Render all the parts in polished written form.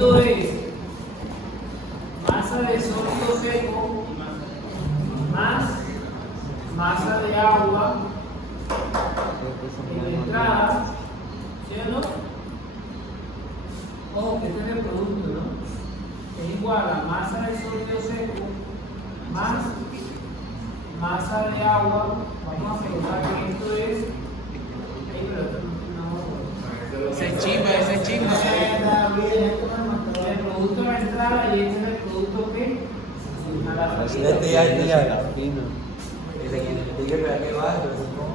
esto es masa de sólido seco más masa de agua en la entrada, ¿sí o no? Ojo, que este es el producto, ¿no? Es igual a masa de sólido seco más masa de agua. Vamos a pensar que esto es. Ese es chimba. El producto a la entrada y este es el producto que a la salida.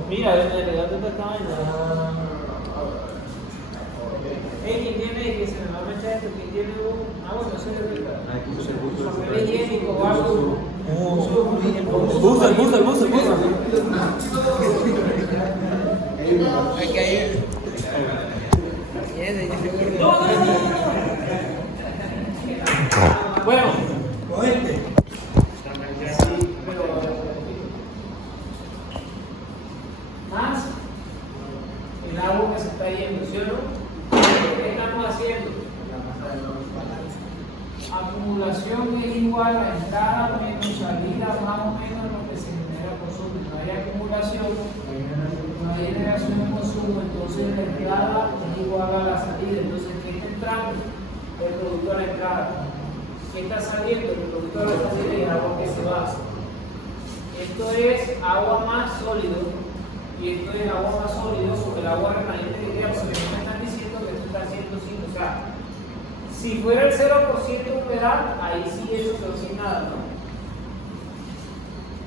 Mira, en realidad te está vaina. ¿Quién tiene que se me va a meter esto? ¿Quién tiene un? Bueno, no sé, papel higiénico o algo. Busa. Es que hay. Bueno, más el agua que se está yendo, ¿sí o no? ¿Qué estamos haciendo? Acumulación es igual a entrada menos salida, más o menos lo que se genera consumo. No hay acumulación, no hay generación de consumo, entonces la entrada es igual a la salida. Entonces, ¿qué está entrando? El producto a la entrada. ¿Qué está saliendo? El producto a la salida y el agua que se va. Esto es agua más sólido y esto es agua más sólido porque el agua remanente que queda, porque no me están diciendo que esto está a 105, o sea, si fuera el 0% humedad, ahí sí eso quedó sin nada, ¿no?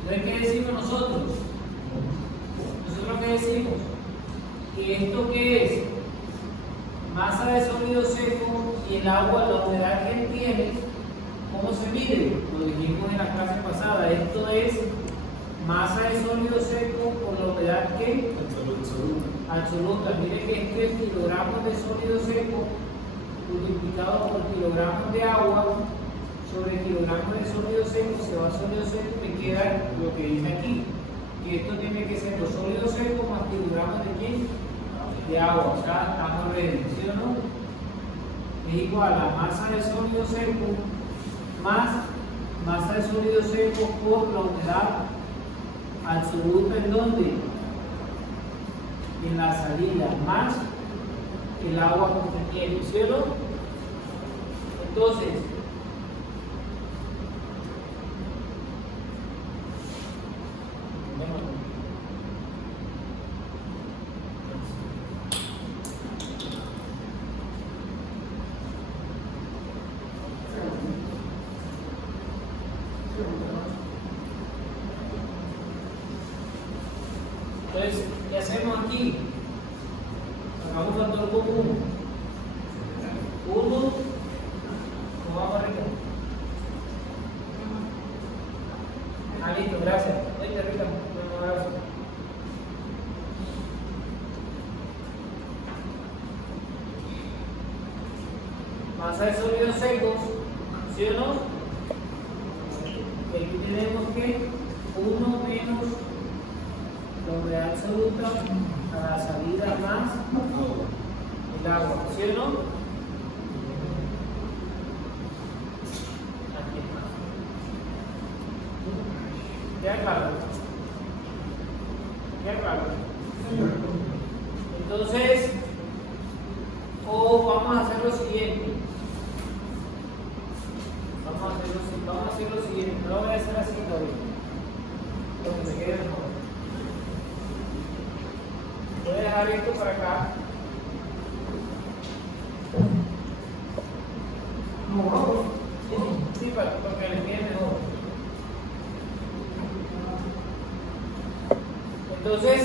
Entonces, ¿qué decimos nosotros? ¿Nosotros qué decimos? Que esto que es masa de sólido seco y el agua, la humedad que él tiene, ¿cómo se mide? Lo dijimos en la clase pasada, esto es masa de sólido seco por la humedad que absoluta. Miren que este es kilogramos de sólido seco multiplicado por kilogramos de agua sobre kilogramos de sólido seco, se va a sólido seco y me queda lo que dice aquí, que esto tiene que ser los sólidos secos más kilogramos de quién? De agua. O sea, estamos ready, ¿sí o no? Es igual a masa de sólido seco más masa de sólido seco por la humedad absoluta. ¿En dónde? En la salida, más el agua conteniendo, ¿sí o no? Entonces, ¿qué hacemos aquí? Sacamos un factor común. 1, ¿cómo vamos arriba? Listo, gracias. Vente arriba, un abrazo. Masa de sólidos secos, ¿sí o no? Aquí tenemos que 1 menos la humedad absoluta a la salida más el agua, ¿sí o no? Aquí está. ¿Queda claro? ¿Queda claro? Entonces, vamos a hacer lo siguiente. Vamos a hacer lo siguiente. No lo voy a hacer así todavía. Lo que me quede mejor. Voy a dejar esto para acá. Sí, para que les quede mejor. Entonces,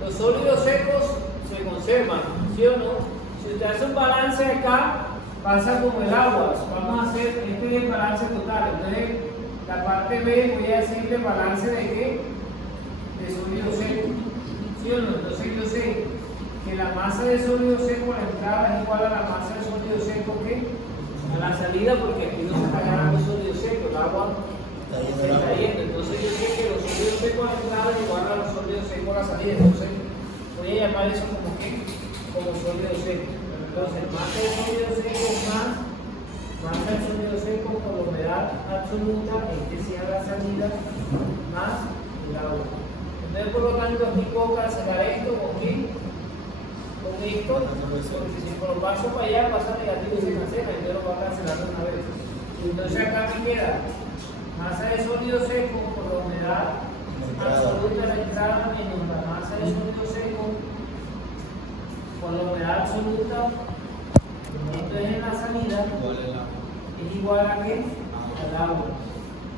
los sólidos secos se conservan, ¿sí o no? Si usted hace un balance acá, pasa como el agua. Vamos a hacer, este es el balance total. Entonces, la parte B voy a decirle balance de qué? De sólido seco. ¿Sí o no? Entonces yo sé que la masa de sólido seco a la entrada es igual a la masa de sólido seco que a la salida, porque aquí no se está ganando sólido seco, el agua se está yendo. Entonces yo sé que los sólidos secos a la entrada es igual a los sólidos secos a la salida. Entonces voy a llamar eso como que como sólido seco. Entonces masa de sólido seco más masa de sólido seco por la humedad absoluta, este sea la salida, más el agua. Entonces, por lo tanto, aquí puedo cancelar esto con qué? Con esto, porque si por lo paso para allá pasa negativo y se cancela, entonces lo va a cancelar de una vez. Entonces acá me queda masa de sólido seco por la humedad absoluta de la entrada menos la masa de sólido seco por la humedad absoluta, entonces en la salida es igual a qué? Al agua.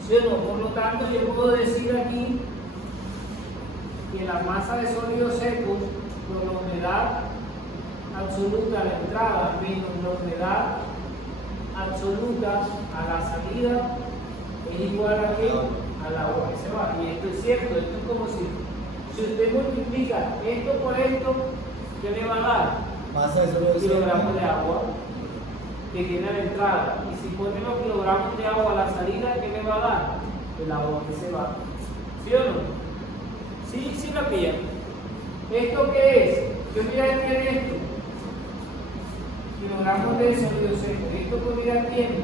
¿Sí o no? Por lo tanto, yo puedo decir aquí que la masa de sólido seco por la humedad absoluta a la entrada menos la humedad absoluta a la salida es igual a qué? Al agua que se va. Y esto es cierto, esto es como si usted multiplica esto por esto, ¿qué le va a dar? Masa de sólido Kilogramos de agua que tiene a la entrada. Y si pone los kilogramos de agua a la salida, ¿qué le va a dar? El agua que se va. ¿Sí o no? Sí la pillan. ¿Esto qué es? ¿Qué unidad tiene esto? Kilogramos de sólido seco. ¿Esto qué unidad tiene?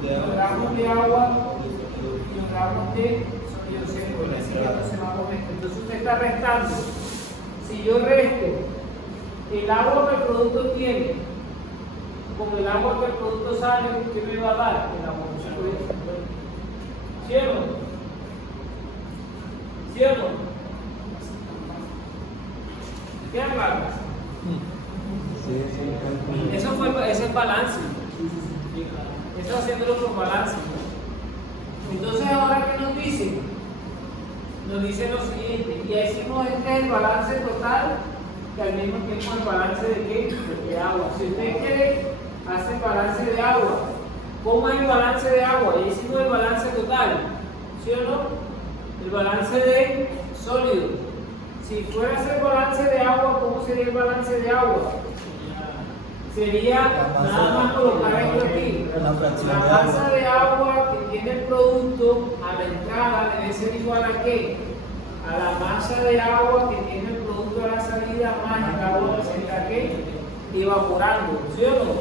Kilogramos de agua, kilogramos de sólido seco. Y así esto se va con esto. Entonces usted está restando. Si yo resto el agua que el producto tiene con el agua que el producto sale, ¿qué me va a dar? El agua que se puede. ¿Sí o no? ¿Sí o no? ¿Quedan claros? Ese es balance. Eso haciéndolo por balance. Entonces, ahora que nos dice lo siguiente, y ahí hicimos el balance total, que al mismo tiempo el balance de qué? De agua. Si usted quiere hacer balance de agua, ¿cómo es el balance de agua? Ya hicimos el balance total, ¿sí o no? El balance de sólido. Si fuera a hacer balance de agua, ¿cómo sería el balance de agua? Sería nada más colocar esto aquí. La masa de agua que tiene el producto a la entrada debe ser igual a qué? A la masa de agua que tiene el producto a la salida más el agua que se está ¿qué? Evaporando, ¿sí o no?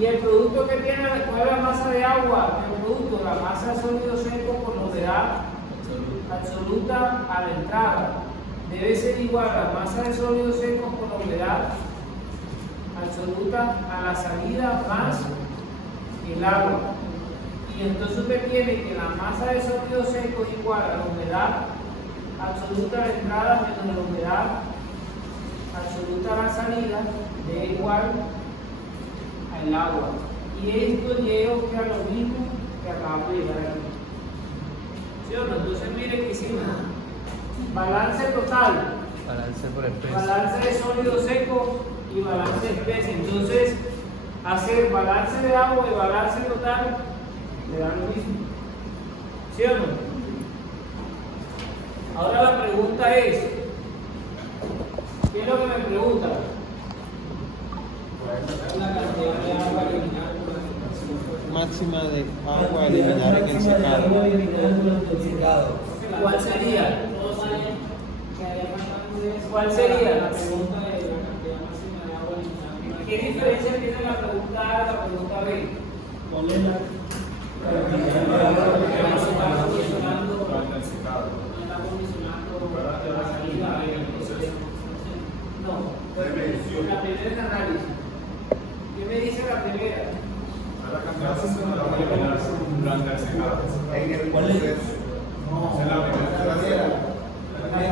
Y el producto que tiene después de la masa de agua, el producto, la masa de sólido seco por la humedad absoluta a la entrada, debe ser igual a la masa de sólido seco por la humedad absoluta a la salida más el agua. Y entonces usted tiene que la masa de sólido seco es igual a la humedad absoluta a la entrada menos la humedad absoluta a la salida de igual al agua. Y esto llega a lo mismo que acabamos de llegar aquí. ¿Sí o no? Entonces miren que hicimos balance total, Balance por especie. balance de sólido seco y balance de especie. Entonces, hacer balance de agua y balance total le da lo mismo. ¿Sí o no? Ahora la pregunta es, ¿qué es lo que me pregunta? La cantidad de agua eliminada por la Máxima de agua a eliminar en el secado. ¿Cuál sería? ¿Cuál sería la pregunta de la cantidad máxima de agua eliminada? ¿Qué diferencia tiene la pregunta A y la pregunta B? No, la primera es análisis. ¿Qué me dice la primera? La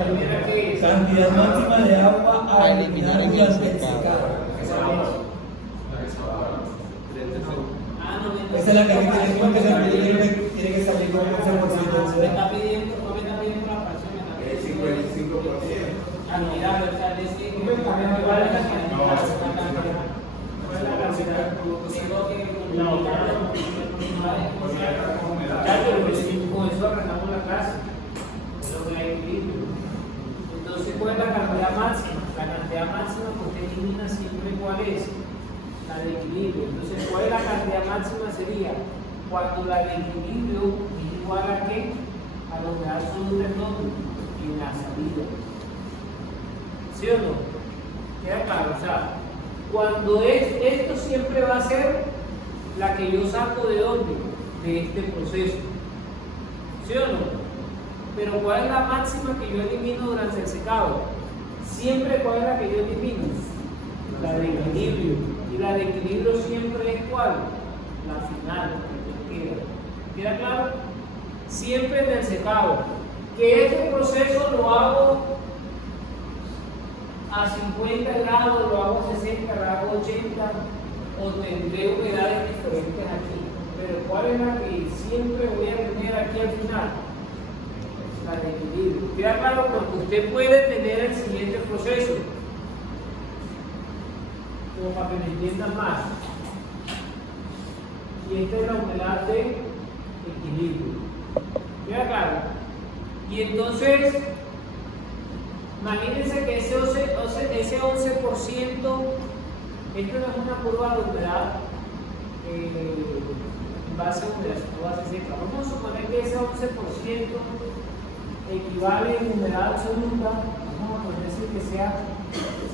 primera que es Cantidad máxima de agua A eliminar en el secado. Esa es la que tiene que salir con un 100% me está pidiendo la fracción, me está pidiendo 55%. Mira, o sea, decir, ¿cuál es la cantidad? ¿Cuál es la cantidad? Digo que ya, pero con eso arrancamos la clase. Es lo que hay equilibrio. Entonces, ¿cuál es la cantidad máxima? La cantidad máxima que usted elimina siempre, ¿cuál es? La de equilibrio. Entonces, ¿cuál es la cantidad máxima? Sería cuando la de equilibrio es igual a qué? A la humedad absoluta en donde? En la salida. ¿Sí o no? ¿Queda claro? O sea, cuando esto siempre va a ser la que yo saco de dónde, de este proceso, ¿sí o no? Pero ¿cuál es la máxima que yo elimino durante el secado? Siempre, ¿cuál es la que yo elimino? La de equilibrio. Y la de equilibrio siempre es ¿cuál? La final, que queda claro. Siempre en el secado. Que este proceso lo hago a 50 grados, lo hago a 60, lo hago a 80, o tendré humedades diferentes aquí. Pero ¿cuál es la que siempre voy a tener aquí al final? La de equilibrio. Queda claro, porque usted puede tener el siguiente proceso, como para que me entiendan más. Y esta es la humedad de equilibrio. ¿Queda claro? Y entonces, imagínense que ese 11%, esto no es una curva de humedad en base a humedad, no base seca. Vamos a suponer que ese 11% equivale en humedad absoluta, vamos a decir que sea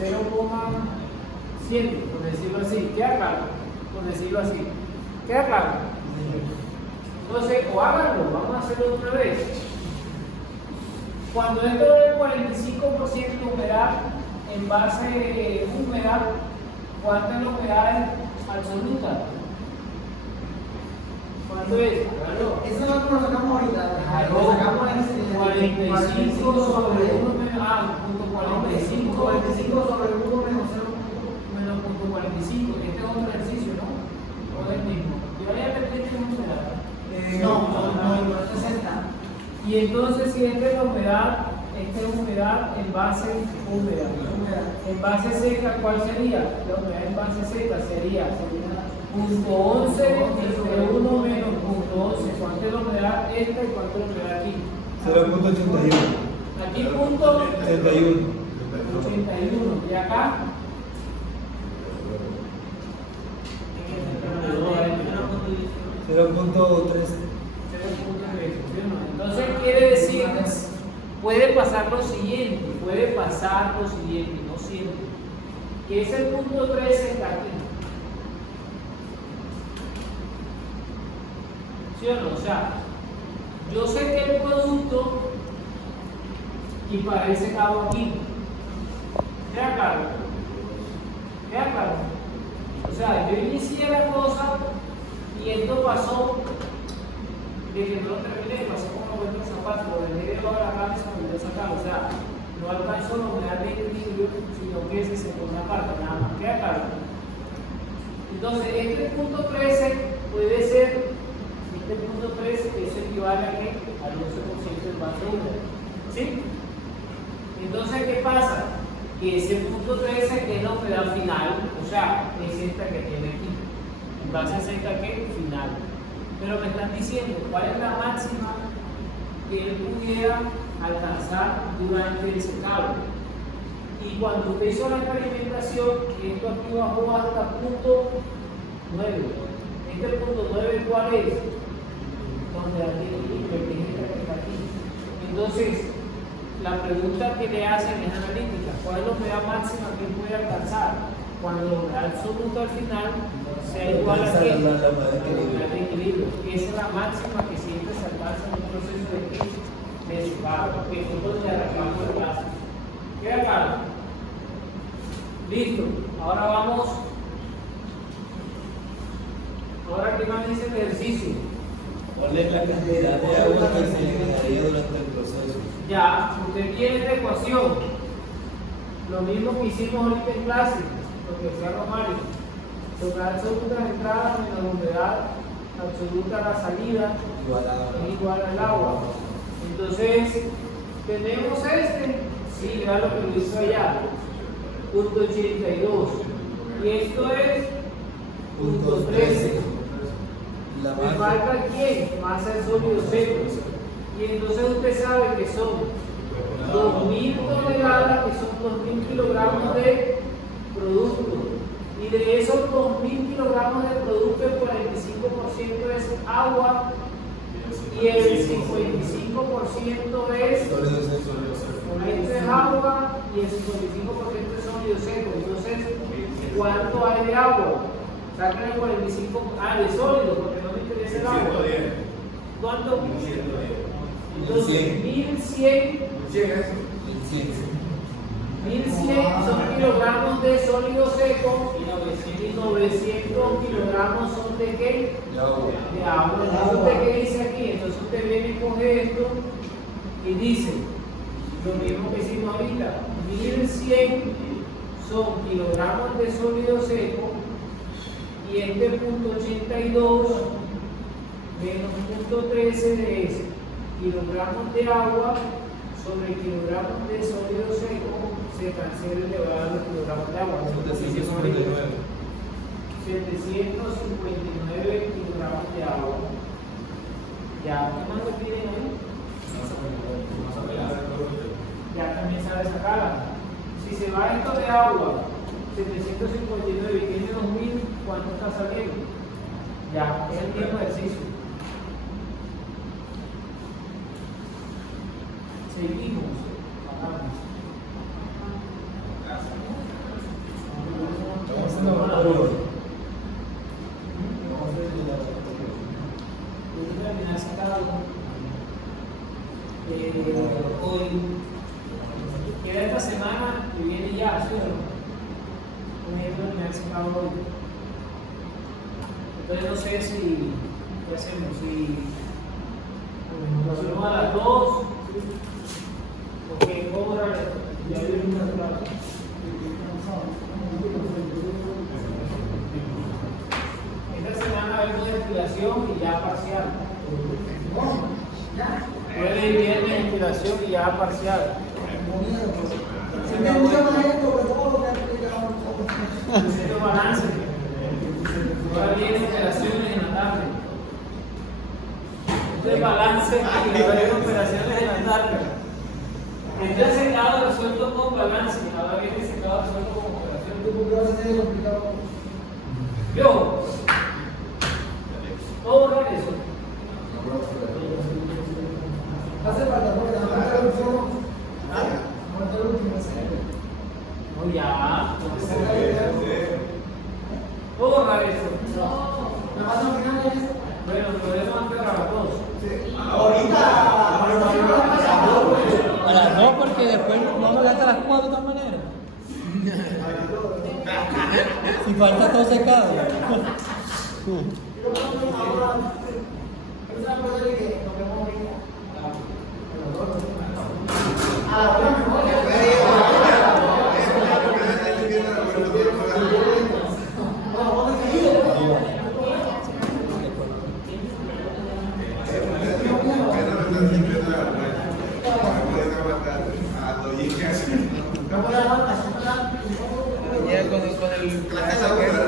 0,7, por decirlo así. ¿Queda claro? Por decirlo así. ¿Queda claro? Entonces, o háganlo, vamos a hacerlo otra vez. Cuando esto es 45% de humedad en base de humedad, ¿cuánta es la humedad absoluta? ¿Cuánto es? Eso es lo que lo sacamos ahorita. Lo sacamos en 45 sobre 1 menos, punto 45. 45 sobre 1 menos 0. Menos punto 45. Este es otro ejercicio, ¿no? O es el mismo. Yo ya repetí en humedad. No, 60. Y entonces, si esta es la humedad, esta es humedad en base húmeda. En base seca, ¿cuál sería? La humedad en base seca sería punto 11 entre 1 menos punto 11. ¿Cuánto es la humedad esta y cuánto es la humedad aquí? 0.81. Aquí punto 81. 81. ¿Y acá? 0.13. Entonces quiere decir, puede pasar lo siguiente, no siempre, que es el punto 13 está aquí. ¿Sí o no? O sea, yo sé que el producto y para ese cabo aquí. ¿Queda claro? ¿Queda claro? O sea, yo inicié la cosa y esto pasó de que no lo terminé, pasó como vuelta de zapato, lo dejé de lado la rama y se me olvidó sacar. O sea, no alcanzó la humedad de equilibrio, sino que es esa segunda parte, nada más. ¿Queda claro? Entonces, este punto 13 puede ser, este punto 13, eso equivale a qué? Al 11% del base húmedo. ¿Sí? Entonces, ¿qué pasa? Que ese punto 13 es la humedad final, o sea, es esta que tiene aquí. En base seca, ¿qué? Final. Pero me están diciendo cuál es la máxima que él pudiera alcanzar durante el secado. Y cuando usted hizo la experimentación, esto aquí bajó hasta punto 9. Este punto 9, ¿cuál es? Donde aquí, que está aquí. Entonces, la pregunta que le hacen es analítica. ¿Cuál es la humedad máxima que él puede alcanzar? Cuando la humedad absoluta al final sea igual a qué? La humedad de equilibrio. Esa es la máxima que siempre se alcanza en un proceso de secado, que nosotros le arrancamos el clase. ¿Queda claro? Listo. Ahora vamos. Ahora, ¿qué más dice el ejercicio? ¿Cuál es la cantidad de agua que se eliminaría durante el proceso? Ya, usted tiene esta ecuación. Lo mismo que hicimos ahorita en clase, lo que decía Romario. La humedad absoluta de entrada menos la humedad absoluta a la salida es igual al agua. Entonces, tenemos este, sí, ya lo que lo hizo allá, punto 82. Y esto es punto 13. Me falta quién, masa de sólidos secos. Y entonces usted sabe que son 2.000 toneladas, que son 2.000 kilogramos de producto. Y de esos 2.000 kilogramos de producto, el 45% es agua y el 55% es agua y el 55% es sólido seco. Entonces, ¿cuánto hay de agua? Sáquenle 45, de sólido, porque no me interesa el agua. 110. ¿Cuánto? 110. Entonces, 1100 son kilogramos de sólido seco y 900 kilogramos son de qué? De agua. De agua. Entonces, ¿usted qué dice aquí? Entonces, usted viene y coge esto y dice lo mismo que hicimos ahorita: 1100 son kilogramos de sólido seco y este punto 82 menos punto 13 es kilogramos de agua sobre kilogramos de sólido seco, se cancela y le va a dar los kilogramos de agua. 759 kilogramos de agua. Ya, ¿qué más le piden ahí? Ya también sabe sacarla. Si se va esto de agua, 759 y tiene 2000, ¿cuánto está saliendo? Ya, es el mismo ejercicio. Seguimos. Bajamos. Hoy queda esta semana que viene ya, ¿sí o no? Voy a terminar sacado hoy. Entonces no sé si qué hacemos, si nos vemos a las 2, porque cobra ya viene una clase. Esta semana vemos destilación y ya parcial. Jueves y viernes destilación y ya parcial. Necesito balance. Ahora vienen operaciones en la tarde. Este balance y ahora vienen operaciones en la tarde. Este secado resuelto con balance. Ahora viene secado resuelto con operación. Yo. Todo borrar eso. Hace falta porque la marca del fondo. No, ya. ¿Puedo borrar eso? La más al final es. Bueno, podemos hacer a las 2. A las 2 porque después vamos a hablar hasta las 4 de todas maneras. Si falta todo secado. Con el